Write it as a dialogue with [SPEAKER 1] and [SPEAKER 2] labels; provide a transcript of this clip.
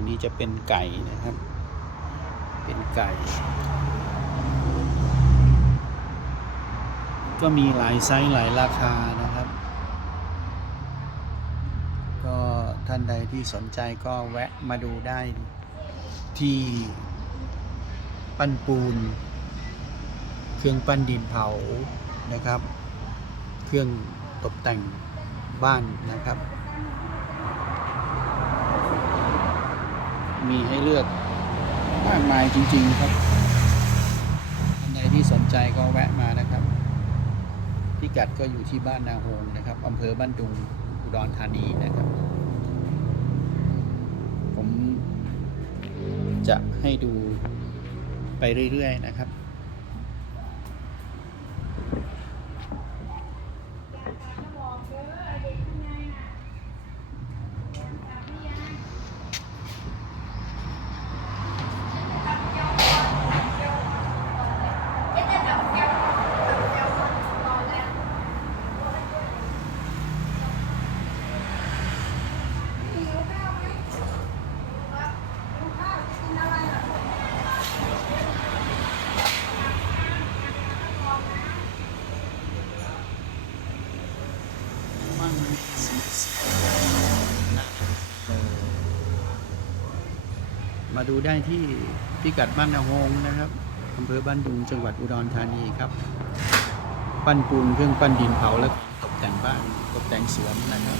[SPEAKER 1] รงนี้จะเป็นไก่นะครับ เป็นไก่ ก็มีหลายไซส์หลายราคานะครับ ก็ท่านใดที่สนใจก็แวะมาดูได้ที่ปั้นปูน เครื่องปั้นดินเผานะครับ เครื่องตกแต่งบ้านนะครับ มีให้เลือกมากมายจริง ๆ ครับท่านใดที่สนใจก็แวะมานะครับพิกัดก็อยู่ที่บ้านนาโฮงนะครับอำเภอบ้านดุงอุดรธานีนะครับ ผมจะให้ดูไปเรื่อย ๆ นะครับ มาดูได้ที่พิกัดบ้านนาฮงนะครับอำเภอบ้านดุงจังหวัดอุดรธานีครับ ปั้นปูนเครื่องปั้นดินเผาและตกแต่งบ้านตกแต่งสวนนะครับ